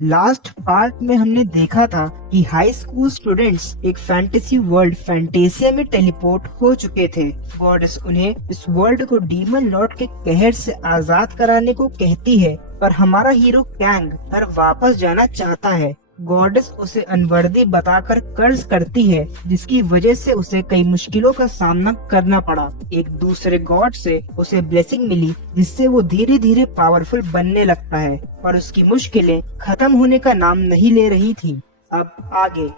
Last part में हमने देखा था कि हाई स्कूल स्टूडेंट्स एक फैंटेसी वर्ल्ड फैंटेसिया में टेलीपोर्ट हो चुके थे। गॉडेस उन्हें इस वर्ल्ड को डीमन लॉर्ड के कहर से आजाद कराने को कहती है, पर हमारा हीरो कैंग घर वापस जाना चाहता है। गॉडेस उसे अनवर्दी बताकर कर्ज करती है, जिसकी वजह से उसे कई मुश्किलों का सामना करना पड़ा। एक दूसरे गॉड से उसे ब्लेसिंग मिली, जिससे वो धीरे धीरे पावरफुल बनने लगता है, पर उसकी मुश्किलें खत्म होने का नाम नहीं ले रही थी। अब आगे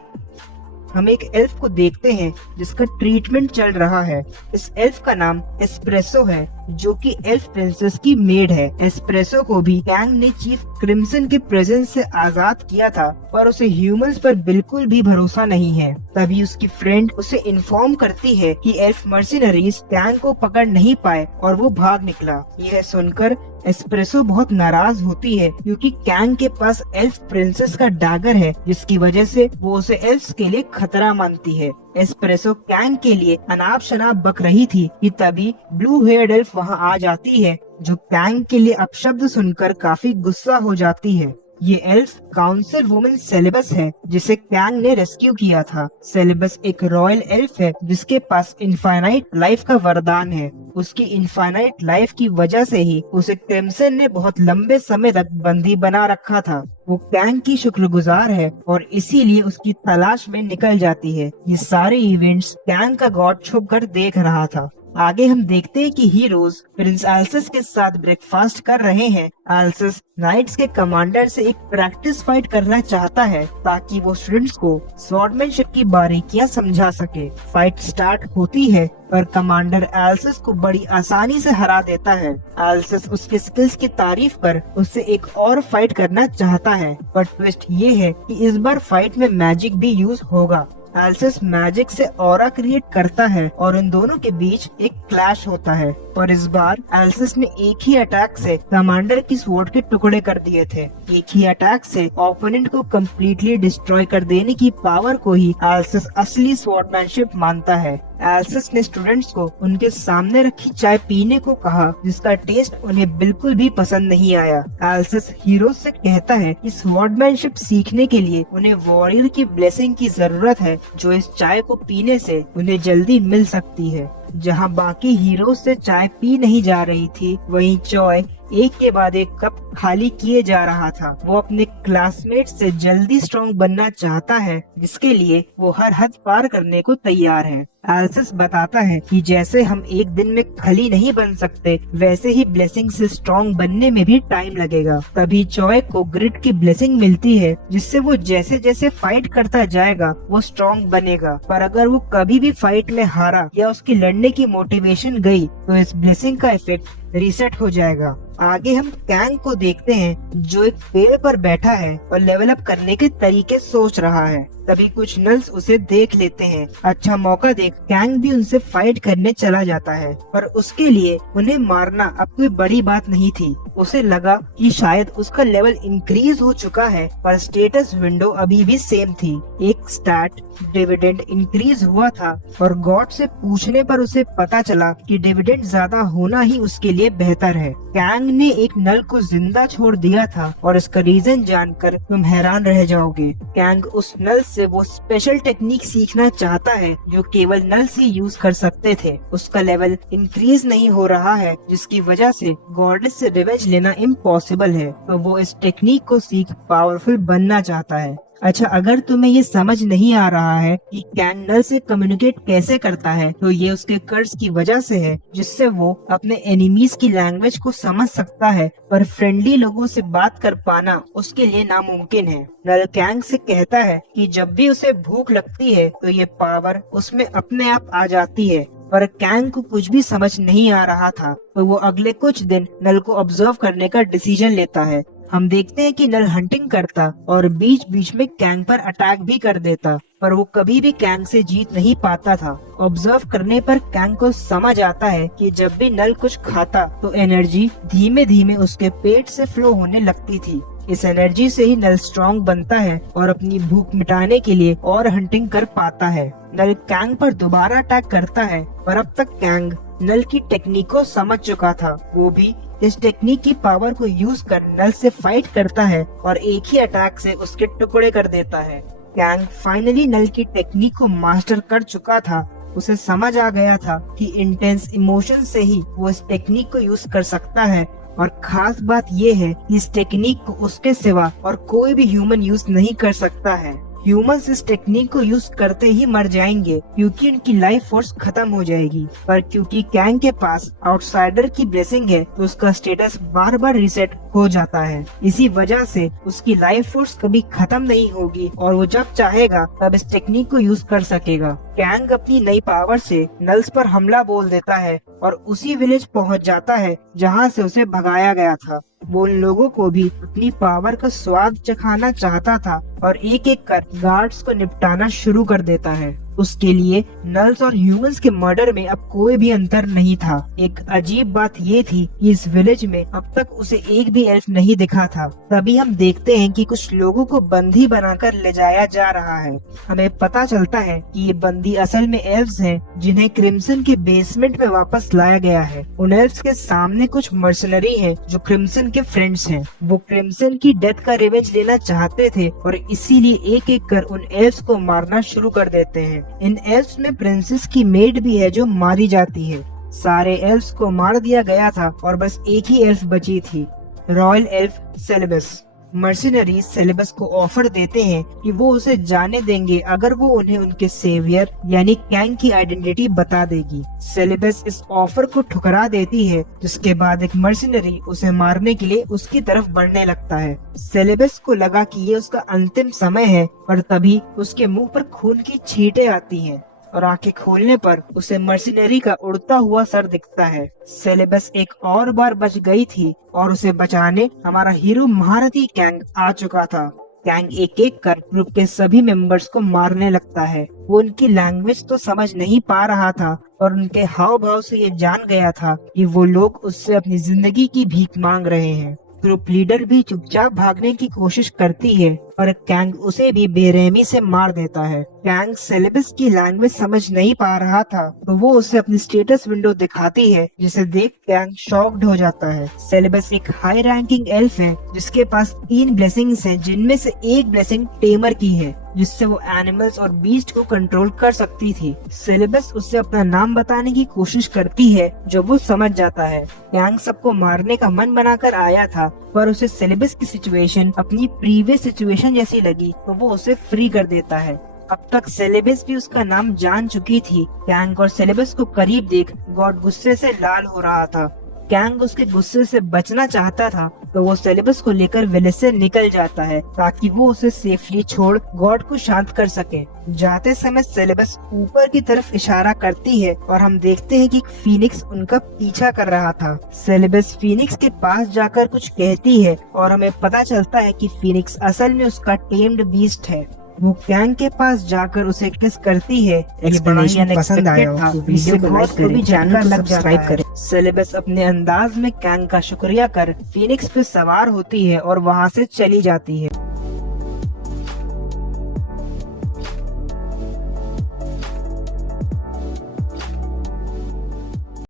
हम एक एल्फ को देखते हैं जिसका ट्रीटमेंट चल रहा है। इस एल्फ का नाम एस्प्रेसो है, जो कि एल्फ प्रिंसेस की मेड है। एस्प्रेसो को भी कैंग ने चीफ क्रिम्सन के प्रेजेंस से आजाद किया था, पर उसे ह्यूमंस पर बिल्कुल भी भरोसा नहीं है। तभी उसकी फ्रेंड उसे इन्फॉर्म करती है कि एल्फ मर्सिनरीज कैंग को पकड़ नहीं पाए और वो भाग निकला। यह सुनकर एस्प्रेसो बहुत नाराज होती है, क्योंकि कैंग के पास एल्फ प्रिंसेस का डैगर है, जिसकी वजह से वो उसे एल्फ्स के लिए खतरा मानती है। एस्प्रेसो कैंग के लिए अनाप शनाप बक रही थी कि तभी ब्लू हेयर्ड एल्फ वहाँ आ जाती है, जो कैंग के लिए अपशब्द सुनकर काफी गुस्सा हो जाती है। ये एल्फ काउंसिल वुमेन सेलेबस है, जिसे कैंग ने रेस्क्यू किया था। सेलेबस एक रॉयल एल्फ है जिसके पास इनफाइनाइट लाइफ का वरदान है। उसकी इनफाइनाइट लाइफ की वजह से ही उसे क्रिम्सन ने बहुत लंबे समय तक बंदी बना रखा था। वो कैंग की शुक्रगुजार है और इसीलिए उसकी तलाश में निकल जाती है। ये सारे इवेंट्स कैंग का गॉड छुप कर देख रहा था। आगे हम देखते हैं कि हीरोज प्रिंस एल्सस के साथ ब्रेकफास्ट कर रहे हैं। एल्सस नाइट्स के कमांडर से एक प्रैक्टिस फाइट करना चाहता है, ताकि वो स्टूडेंट्स को स्वॉर्डमैनशिप की बारीकियां समझा सके। फाइट स्टार्ट होती है और कमांडर एल्सस को बड़ी आसानी से हरा देता है। एल्सस उसके स्किल्स की तारीफ कर उससे एक और फाइट करना चाहता है, पर ट्विस्ट ये है कि इस बार फाइट में मैजिक भी यूज होगा। एल्सस मैजिक से ऑरा क्रिएट करता है और इन दोनों के बीच एक क्लैश होता है, पर इस बार एल्सस ने एक ही अटैक से कमांडर की स्वॉर्ड के टुकड़े कर दिए थे। एक ही अटैक से ओपोनेंट को कम्प्लीटली डिस्ट्रॉय कर देने की पावर को ही एल्सस असली स्वॉर्डमैनशिप मानता है। एल्सस ने स्टूडेंट्स को उनके सामने रखी चाय पीने को कहा, जिसका टेस्ट उन्हें बिल्कुल भी पसंद नहीं आया। एल्सस हीरो से कहता है कि स्वॉर्डमैनशिप सीखने के लिए उन्हें वॉरियर की ब्लेसिंग की जरूरत है, जो इस चाय को पीने से उन्हें जल्दी मिल सकती है। जहां बाकी हीरो से चाय पी नहीं जा रही थी, वहीं चॉय एक के बाद एक कप खाली किए जा रहा था। वो अपने क्लासमेट से जल्दी स्ट्रॉन्ग बनना चाहता है, जिसके लिए वो हर हद पार करने को तैयार है। एल्सस बताता है कि जैसे हम एक दिन में खली नहीं बन सकते, वैसे ही ब्लेसिंग से स्ट्रॉन्ग बनने में भी टाइम लगेगा। तभी चॉय को ग्रिड की ब्लेसिंग मिलती है, जिससे वो जैसे जैसे फाइट करता जाएगा वो स्ट्रॉन्ग बनेगा। पर अगर वो कभी भी फाइट में हारा या उसकी लड़ने की मोटिवेशन गई, तो इस ब्लेसिंग का इफेक्ट रीसेट हो जाएगा। आगे हम कैंग को देखते हैं, जो एक पेड़ पर बैठा है और लेवल अप करने के तरीके सोच रहा है। तभी कुछ नल्स उसे देख लेते हैं। अच्छा मौका देख कैंग भी उनसे फाइट करने चला जाता है, पर उसके लिए उन्हें मारना अब कोई बड़ी बात नहीं थी। उसे लगा कि शायद उसका लेवल इंक्रीज हो चुका है, पर स्टेटस विंडो अभी भी सेम थी। एक स्टैट डिविडेंड इंक्रीज हुआ था और गॉड से पूछने पर उसे पता चला कि डिविडेंड ज्यादा होना ही उसके लिए बेहतर है। कैंग ने एक नल को जिंदा छोड़ दिया था और इसका रीजन जानकर तुम हैरान रह जाओगे। कैंग उस नल से वो स्पेशल टेक्निक सीखना चाहता है जो केवल नल से यूज कर सकते थे। उसका लेवल इंक्रीज नहीं हो रहा है, जिसकी वजह से गॉडेस से रिवेंज लेना इम्पॉसिबल है, तो वो इस टेक्निक को सीख पावरफुल बनना चाहता है। अच्छा, अगर तुम्हें ये समझ नहीं आ रहा है कि कैंग नल से कम्युनिकेट कैसे करता है, तो ये उसके कर्ज की वजह से है, जिससे वो अपने एनिमीज की लैंग्वेज को समझ सकता है, पर फ्रेंडली लोगों से बात कर पाना उसके लिए नामुमकिन है। नल कैंग से कहता है कि जब भी उसे भूख लगती है तो ये पावर उसमें अपने आप आ जाती है, पर कैंग को कुछ भी समझ नहीं आ रहा था, तो वो अगले कुछ दिन नल को ऑब्जर्व करने का डिसीजन लेता है। हम देखते हैं कि नल हंटिंग करता और बीच बीच में कैंग पर अटैक भी कर देता, पर वो कभी भी कैंग से जीत नहीं पाता था। ऑब्जर्व करने पर कैंग को समझ आता है कि जब भी नल कुछ खाता तो एनर्जी धीमे धीमे उसके पेट से फ्लो होने लगती थी। इस एनर्जी से ही नल स्ट्रॉन्ग बनता है और अपनी भूख मिटाने के लिए और हंटिंग कर पाता है। नल कैंग पर दोबारा अटैक करता है, पर अब तक कैंग नल की टेक्निक को समझ चुका था। वो भी इस टेक्निक की पावर को यूज कर नल से फाइट करता है और एक ही अटैक से उसके टुकड़े कर देता है। कैंग फाइनली नल की टेक्निक को मास्टर कर चुका था। उसे समझ आ गया था कि इंटेंस इमोशन से ही वो इस टेक्निक को यूज कर सकता है, और खास बात ये है कि इस टेक्निक को उसके सिवा और कोई भी ह्यूमन यूज नहीं कर सकता है। ह्यूमंस इस टेक्निक को यूज करते ही मर जाएंगे क्योंकि उनकी लाइफ फोर्स खत्म हो जाएगी, पर क्योंकि कैंग के पास आउटसाइडर की ब्लेसिंग है तो उसका स्टेटस बार बार रिसेट हो जाता है। इसी वजह से उसकी लाइफ फोर्स कभी खत्म नहीं होगी और वो जब चाहेगा तब इस टेक्निक को यूज कर सकेगा। कैंग अपनी नई पावर से नल्स पर हमला बोल देता है और उसी विलेज पहुंच जाता है जहां से उसे भगाया गया था। वो उन लोगों को भी अपनी पावर का स्वाद चखाना चाहता था और एक एक कर गार्ड्स को निपटाना शुरू कर देता है। उसके लिए नल्स और ह्यूमंस के मर्डर में अब कोई भी अंतर नहीं था। एक अजीब बात ये थी कि इस विलेज में अब तक उसे एक भी एल्फ नहीं दिखा था। तभी हम देखते हैं कि कुछ लोगों को बंदी बनाकर ले जाया जा रहा है। हमें पता चलता है कि ये बंदी असल में एल्फ्स हैं, जिन्हें क्रिम्सन के बेसमेंट में वापस लाया गया है। उन एल्फ्स के सामने कुछ मर्सनरी हैं जो क्रिम्सन के फ्रेंड्स हैं। वो क्रिम्सन की डेथ का रिवेंज लेना चाहते थे और इसीलिए एक एक कर उन एल्फ्स को मारना शुरू कर देते हैं। इन एल्फ्स में प्रिंसेस की मेड भी है जो मारी जाती है। सारे एल्फ्स को मार दिया गया था और बस एक ही एल्फ बची थी, रॉयल एल्फ सेलेबस। मर्सिनरी सेलेबस को ऑफर देते हैं कि वो उसे जाने देंगे अगर वो उन्हें उनके सेवियर यानी कैंग की आइडेंटिटी बता देगी। सेलेबस इस ऑफर को ठुकरा देती है, जिसके बाद एक मर्सिनरी उसे मारने के लिए उसकी तरफ बढ़ने लगता है। सेलेबस को लगा कि ये उसका अंतिम समय है, पर तभी उसके मुंह पर खून की छींटें आती हैं और आंखें खोलने पर उसे मर्सिनरी का उड़ता हुआ सर दिखता है। सेलेबस एक और बार बच गई थी और उसे बचाने हमारा हीरो महारथी कैंग आ चुका था। कैंग एक एक कर ग्रुप के सभी मेंबर्स को मारने लगता है। वो उनकी लैंग्वेज तो समझ नहीं पा रहा था और उनके हाव भाव से ये जान गया था कि वो लोग उससे अपनी जिंदगी की भीख मांग रहे हैं। ग्रुप लीडर भी चुपचाप भागने की कोशिश करती है पर कैंग उसे भी बेरहमी से मार देता है। कैंग सेलेबस की लैंग्वेज समझ नहीं पा रहा था तो वो उसे अपनी स्टेटस विंडो दिखाती है, जिसे देख कैंग शॉक्ड हो जाता है। सेलेबस एक हाई रैंकिंग एल्फ है जिसके पास 3 ब्लेसिंग्स हैं, जिनमें से एक ब्लेसिंग टेमर की है, जिससे वो एनिमल्स और बीस्ट को कंट्रोल कर सकती थी। सेलेबस उससे अपना नाम बताने की कोशिश करती है जो वो समझ जाता है। कैंग सबको मारने का मन बनाकर आया था, पर उसे सेलेबस की सिचुएशन अपनी प्रीवियस सिचुएशन जैसी लगी तो वो उसे फ्री कर देता है। अब तक सेलेबस भी उसका नाम जान चुकी थी। कैंग और सेलेबस को करीब देख गॉड गुस्से से लाल हो रहा था। कैंग उसके गुस्से से बचना चाहता था तो वो सेलेबस को लेकर विलेज से निकल जाता है ताकि वो उसे सेफली छोड़ गॉड को शांत कर सके। जाते समय सेलेबस ऊपर की तरफ इशारा करती है और हम देखते हैं कि फीनिक्स उनका पीछा कर रहा था। सेलेबस फीनिक्स के पास जाकर कुछ कहती है और हमें पता चलता है कि फीनिक्स असल में उसका टेम्ड बीस्ट है। वो कैंग के पास जाकर उसे किस करती है। एक्सप्लेनेशन पसंद आया हो तो वीडियो को लाइक करें, चैनल को सब्सक्राइब करें। सेलेबस अपने अंदाज में कैंग का शुक्रिया कर फीनिक्स पे सवार होती है और वहाँ से चली जाती है।